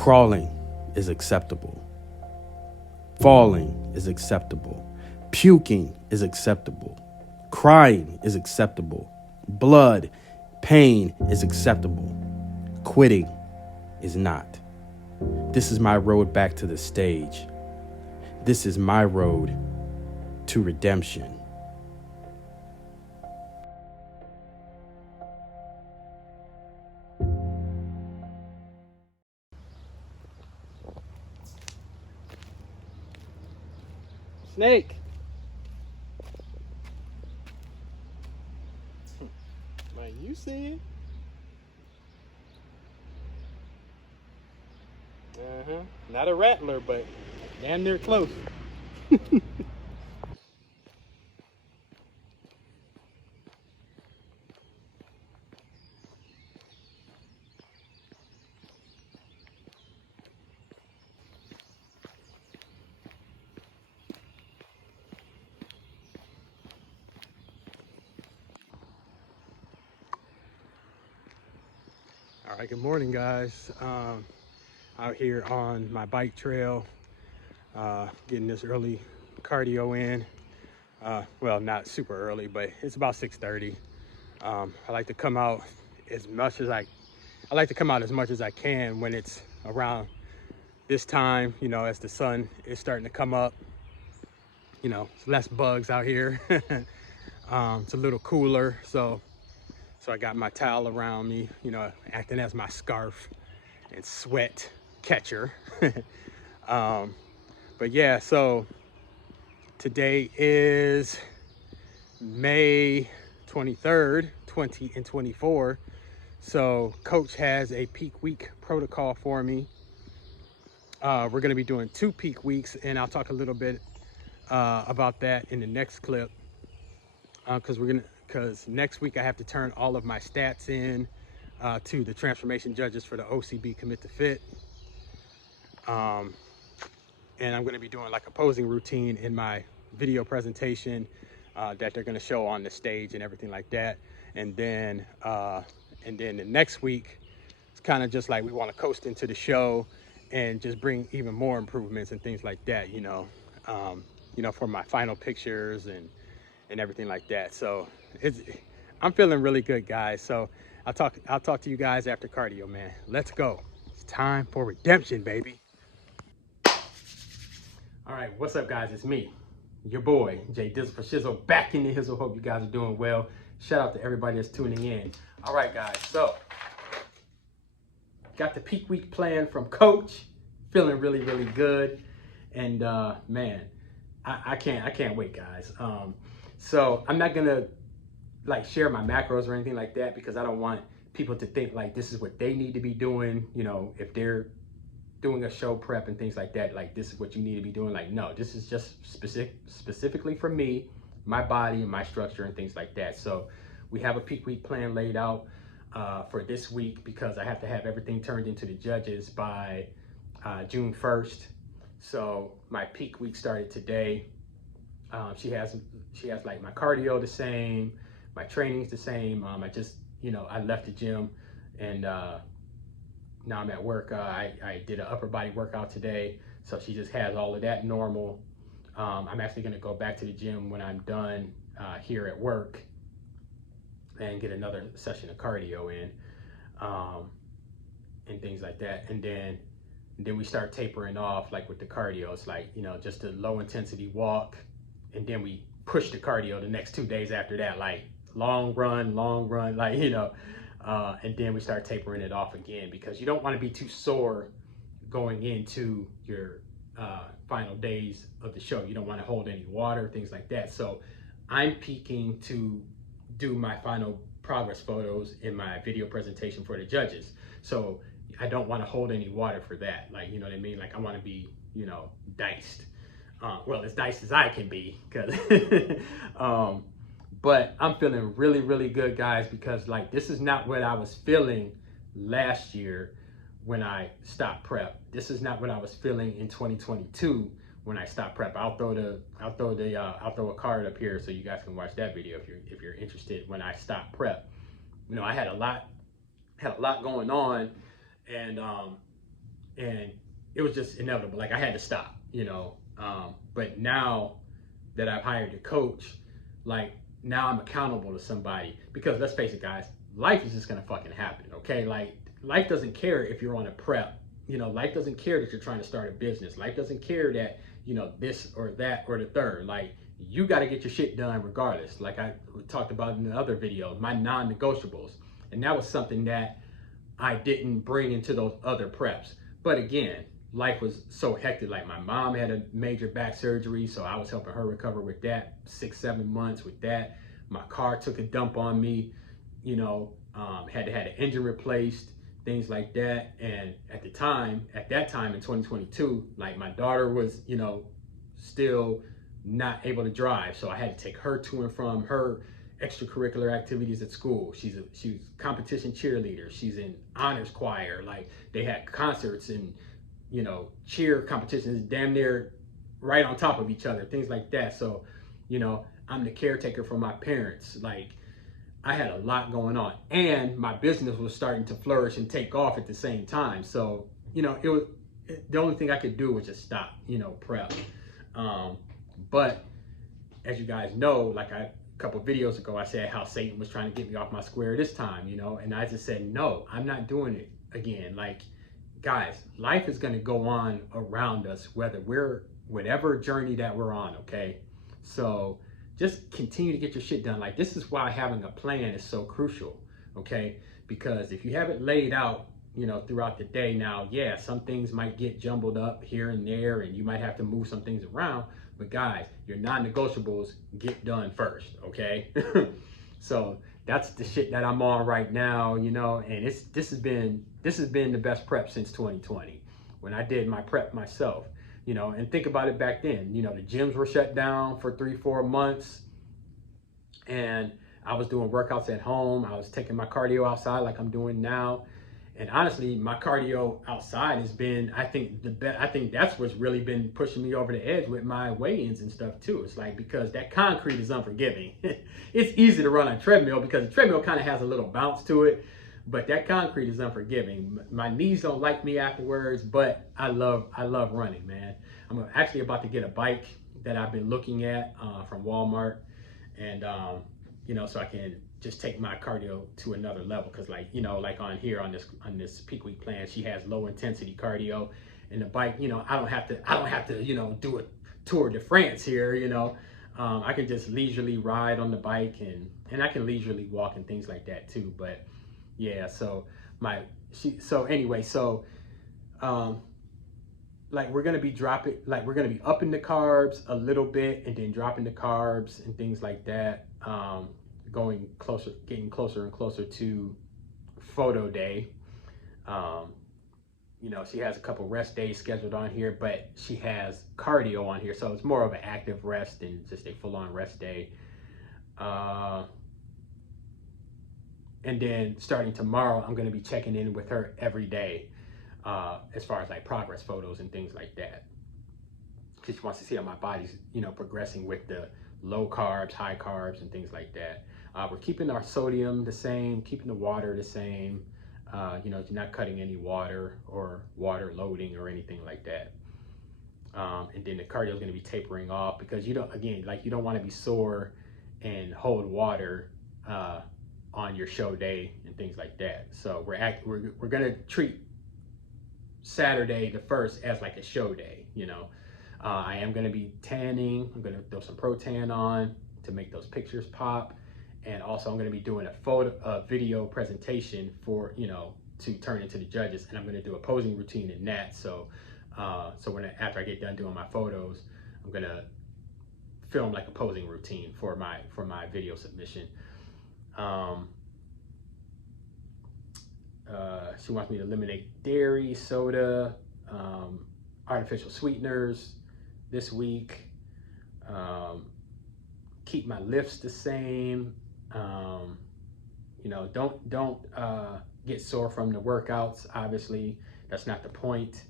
Crawling is acceptable. Falling is acceptable. Puking is acceptable. Crying is acceptable. Blood, pain is acceptable. Quitting is not. This is my road back to the stage. This is my road to redemption. Snake. Man, you see it? Not a rattler, but damn near close. All right, good morning, guys. Out here on my bike trail, getting this early cardio in. Well, not super early, but it's about 6:30. I like to come out as much as I like to come out as much as I can when it's around this time, you know, as the sun is starting to come up. You know, it's less bugs out here. It's a little cooler, so I got my towel around me, you know, acting as my scarf and sweat catcher. But yeah, so today is May 23rd, 2024. So coach has a peak week protocol for me. We're going to be doing 2 peak weeks, and I'll talk a little bit about that in the next clip, because next week I have to turn all of my stats in to the transformation judges for the OCB Commit to Fit. And I'm going to be doing like a posing routine in my video presentation that they're going to show on the stage and everything like that. And then the next week, it's kind of just like we want to coast into the show and just bring even more improvements and things like that, you know, for my final pictures and everything like that. So I'm feeling really good, guys. So I'll talk to you guys after cardio, man. Let's go. It's time for redemption, baby. All right, what's up, guys? It's me, your boy, Jay Dizzle for Shizzle, back in the hizzle. Hope you guys are doing well. Shout out to everybody that's tuning in. All right, guys, so got the peak week plan from Coach. Feeling really, really good. And man, I can't wait, guys. So I'm not gonna like share my macros or anything like that, because I don't want people to think like this is what they need to be doing, you know, if they're doing a show prep and things like that, like this is what you need to be doing. Like, no, this is just specifically for me, my body and my structure and things like that. So we have a peak week plan laid out for this week, because I have to have everything turned into the judges by June 1st. So my peak week started today. She has like my cardio the same, my training's the same. I just, you know, I left the gym and now I'm at work. I did an upper body workout today, so she just has all of that normal. I'm actually going to go back to the gym when I'm done here at work and get another session of cardio in and things like that. And then we start tapering off, like with the cardio. It's like, you know, just a low intensity walk, and then we push the cardio the next 2 days after that, like long run, like, you know. And then we start tapering it off again, because you don't want to be too sore going into your final days of the show. You don't want to hold any water, things like that. So I'm peaking to do my final progress photos in my video presentation for the judges. So I don't want to hold any water for that. Like, you know what I mean? Like, I want to be, you know, diced. Well, as diced as I can be, because but I'm feeling really, really good, guys, because like this is not what I was feeling last year when I stopped prep. This is not what I was feeling in 2022 when I stopped prep. I'll throw a card up here so you guys can watch that video if you're interested. When I stopped prep, you know, I had a lot going on, and and it was just inevitable. Like I had to stop, you know. But now that I've hired a coach, like now I'm accountable to somebody, because let's face it, guys, life is just gonna fucking happen, okay? Like life doesn't care if you're on a prep, you know, life doesn't care that you're trying to start a business. Life doesn't care that, you know, this or that or the third. Like you got to get your shit done regardless. Like I talked about in the other video, my non-negotiables. And that was something that I didn't bring into those other preps. But again, life was so hectic. Like my mom had a major back surgery, so I was helping her recover with that, 6-7 months with that. My car took a dump on me, you know, had to have an engine replaced, things like that. And at that time in 2022, like my daughter was, you know, still not able to drive. So I had to take her to and from her extracurricular activities at school. She's competition cheerleader. She's in honors choir. Like they had concerts and, you know, cheer competitions damn near right on top of each other, things like that. So, you know, I'm the caretaker for my parents. Like I had a lot going on, and my business was starting to flourish and take off at the same time. So, you know, the only thing I could do was just stop, you know, prep. But as you guys know, like a couple videos ago, I said how Satan was trying to get me off my square this time, you know, and I just said, no, I'm not doing it again. Like, guys, life is going to go on around us, whatever journey that we're on, okay? So just continue to get your shit done. Like, this is why having a plan is so crucial, okay? Because if you have it laid out, you know, throughout the day, now, yeah, some things might get jumbled up here and there, and you might have to move some things around. But guys, your non-negotiables get done first, okay? So that's the shit that I'm on right now, you know, and this has been the best prep since 2020 when I did my prep myself, you know. And think about it, back then, you know, the gyms were shut down for 3-4 months, and I was doing workouts at home. I was taking my cardio outside like I'm doing now. And honestly, my cardio outside has been, I think that's what's really been pushing me over the edge with my weigh-ins and stuff too. It's like, because that concrete is unforgiving. It's easy to run on treadmill because the treadmill kind of has a little bounce to it, but that concrete is unforgiving. My knees don't like me afterwards, but I love running, man. I'm actually about to get a bike that I've been looking at from Walmart, and you know, so I can just take my cardio to another level. Because, like, you know, like on here on this peak week plan, she has low intensity cardio, and the bike, you know, I don't have to, you know, do a Tour de France here, you know. I can just leisurely ride on the bike, and I can leisurely walk and things like that too. But yeah, so like we're gonna be upping the carbs a little bit and then dropping the carbs and things like that. Getting closer and closer to photo day. You know, she has a couple rest days scheduled on here, but she has cardio on here, so it's more of an active rest than just a full-on rest day. And then starting tomorrow, I'm going to be checking in with her every day, as far as like progress photos and things like that, because she wants to see how my body's, you know, progressing with the low carbs, high carbs, and things like that. We're keeping our sodium the same, keeping the water the same. You know, you're not cutting any water or water loading or anything like that. And then the cardio is going to be tapering off, because you don't want to be sore and hold water on your show day and things like that. So we're going to treat Saturday the 1st as like a show day, you know. I am going to be tanning. I'm going to throw some pro tan on to make those pictures pop. And also I'm going to be doing a video presentation for, you know, to turn into the judges. And I'm going to do a posing routine in that. So after I get done doing my photos, I'm going to film like a posing routine for my video submission. She wants me to eliminate dairy, soda, artificial sweeteners this week. Keep my lifts the same. You know, don't get sore from the workouts. Obviously, that's not the point.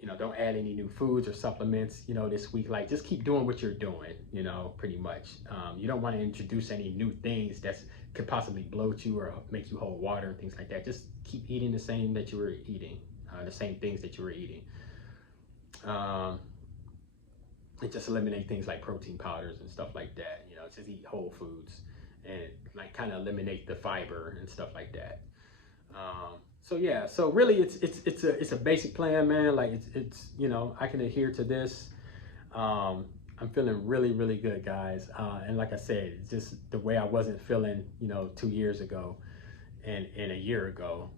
You know, don't add any new foods or supplements, you know, this week. Like, just keep doing what you're doing, you know, pretty much. You don't want to introduce any new things that could possibly bloat you or make you hold water and things like that. Just keep eating the same that you were eating, the same things that you were eating. And just eliminate things like protein powders and stuff like that. You know, just eat whole foods and like kind of eliminate the fiber and stuff like that. So yeah, so really it's a basic plan, man. Like it's you know, I can adhere to this. I'm feeling really, really good, guys. And like I said, it's just the way I wasn't feeling, you know, 2 years ago and a year ago.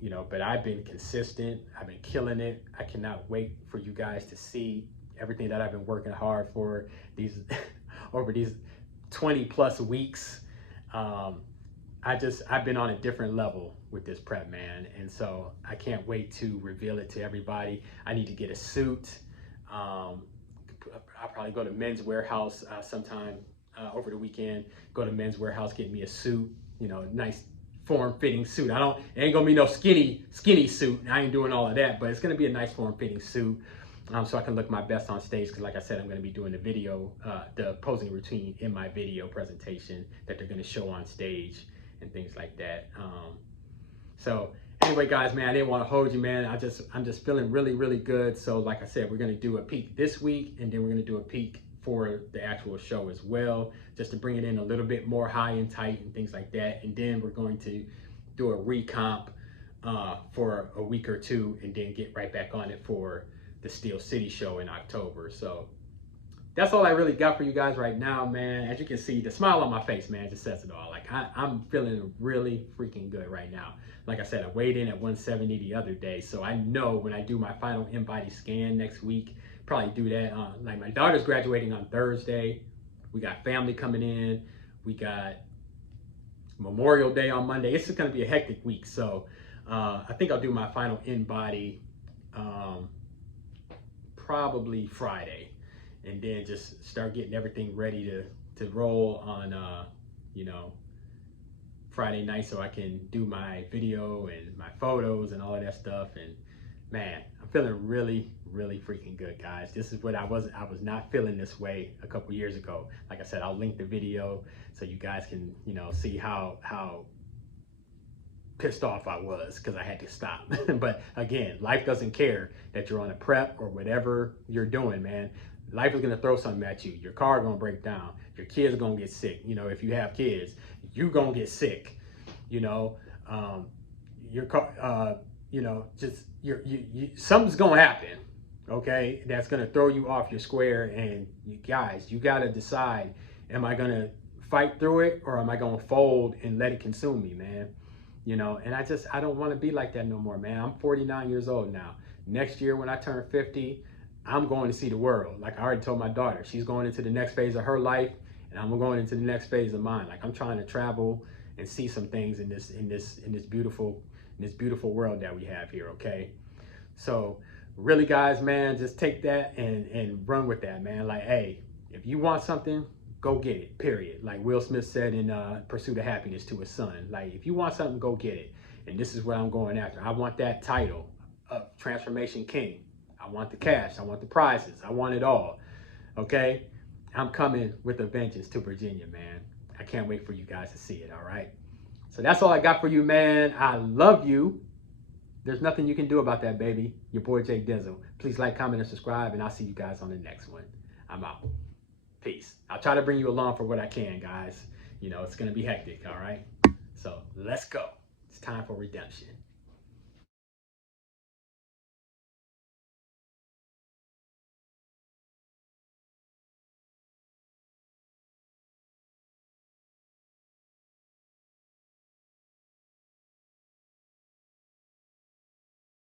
You know, but I've been consistent. I've been killing it. I cannot wait for you guys to see everything that I've been working hard for these over these 20 plus weeks. I've been on a different level with this prep, man. And so I can't wait to reveal it to everybody. I need to get a suit. I'll probably go to Men's Warehouse sometime over the weekend. Go to Men's Warehouse, get me a suit, you know, nice form-fitting suit. It ain't gonna be no skinny suit. I ain't doing all of that, but it's gonna be a nice form-fitting suit, so I can look my best on stage. Because like I said, I'm gonna be doing the video, the posing routine in my video presentation that they're gonna show on stage and things like that. So anyway, guys, man, I didn't want to hold you, man. I'm just feeling really, really good. So like I said, we're gonna do a peek this week, and then we're gonna do a peek for the actual show as well, just to bring it in a little bit more high and tight and things like that. And then we're going to do a recomp for a week or two, and then get right back on it for the Steel City show in October. So that's all I really got for you guys right now, man. As you can see, the smile on my face, man, just says it all. Like I'm feeling really freaking good right now. Like I said, I weighed in at 170 the other day, so I know when I do my final in-body scan next week, probably do that like my daughter's graduating on Thursday. We got family coming in. We got Memorial Day on Monday. It's just gonna be a hectic week. So I think I'll do my final in-body probably Friday, and then just start getting everything ready to roll on you know, Friday night, so I can do my video and my photos and all of that stuff. And man, I'm feeling really, really freaking good, guys. This is what I was not feeling this way a couple years ago. Like I said, I'll link the video so you guys can, you know, see how pissed off I was because I had to stop. But again, life doesn't care that you're on a prep or whatever you're doing, man. Life is gonna throw something at you. Your car gonna break down. Your kids are gonna get sick. You know, if you have kids, you gonna get sick. You know, your car, you know, just something's gonna happen. Okay, that's gonna throw you off your square. And you guys, you gotta decide: am I gonna fight through it, or am I gonna fold and let it consume me, man? You know, and I don't want to be like that no more, man. I'm 49 years old now. Next year when I turn 50, I'm going to see the world. Like I already told my daughter, she's going into the next phase of her life, and I'm going into the next phase of mine. Like I'm trying to travel and see some things in this beautiful world that we have here. Okay, so really, guys, man, just take that and run with that, man. Like, hey, if you want something, go get it, period. Like Will Smith said in Pursuit of Happiness to his son, like, if you want something, go get it. And this is what I'm going after. I want that title of Transformation King. I want the cash. I want the prizes. I want it all. Okay? I'm coming with a vengeance to Virginia, man. I can't wait for you guys to see it, all right? So that's all I got for you, man. I love you. There's nothing you can do about that, baby. Your boy, Jay Denzel. Please like, comment, and subscribe, and I'll see you guys on the next one. I'm out. Peace. I'll try to bring you along for what I can, guys. You know, it's going to be hectic, all right? So let's go. It's time for redemption.